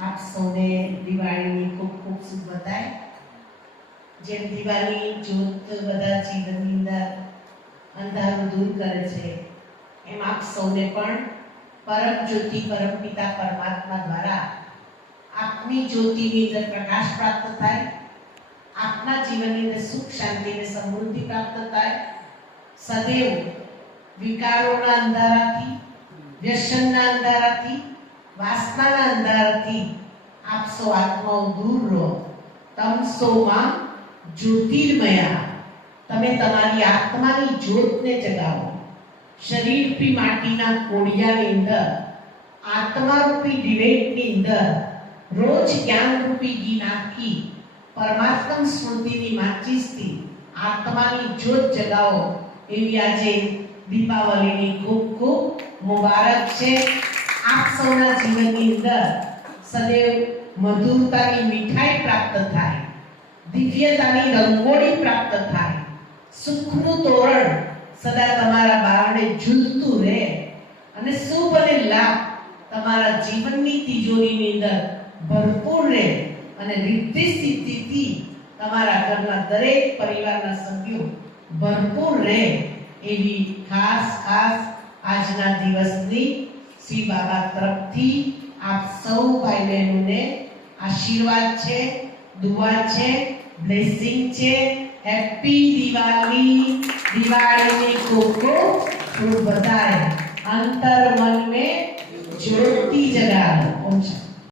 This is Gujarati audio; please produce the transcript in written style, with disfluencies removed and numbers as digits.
આપ સૌને દિવાળીની ખૂબ ખૂબ શુભ બધાઈ. જેમ દિવાળી જ્યોત બધા જીવનની અંદર અંધારું દૂર કરે છે, એમ આપ સૌને પણ પરમ જ્યોતિ પરમ પિતા પરમાત્મા દ્વારા આપની જ્યોતિની અંદર પ્રકાશ પ્રાપ્ત થાય, આપના જીવનની અંદર સુખ શાંતિ અને સમૃદ્ધિ પ્રાપ્ત થાય. સદૈવ વિકારોના અંધારાથી, વ્યસનના અંધારાથી, વાસનાના અંધારાથી આપ સૌ આત્માઓ દૂર રહો. તમસોમાં જ્યોતિર્મયા, તમે તમારી આત્માની જ્યોતને જગાવો. શરીરરૂપી માટીના કોડિયાની અંદર, આત્મારૂપી દિવેટની અંદર રોજ જ્ઞાનરૂપી ઘી નાખી પરમાત્મ સ્મૃતિની માચીસથી આત્માની જ્યોત જગાવો. એવી આજે દીપાવલીની ખૂબ ખૂબ મુબારક છે. આપ સૌના જીવનની અંદર સદૈવ મધુરતાની મીઠાઈ પ્રાપ્ત થાય, દિવ્યતાની રંગોળી પ્રાપ્ત થાય, સુખનું તોરણ સદા તમારા બારણે ઝૂલતું રહે અને શુભ અને લાભ તમારા જીવનની તિજોરીની અંદર ભરપૂર રહે અને રિદ્ધિ સિદ્ધિથી તમારા ઘરના દરેક પરિવારના સભ્યો ભરપૂર રહે. એવી ખાસ આજના દિવસની શ્રી બાબા તરફથી આપ સૌ ભાઈ બહેનોને આશીર્વાદ છે, દુઆ છે, બ્લેસિંગ છે. હેપી દિવાળી. દિવાળીની ખૂબ ખૂબ બધાઈ. અંતર મન में ज्योति जगा दो. ओम शांति.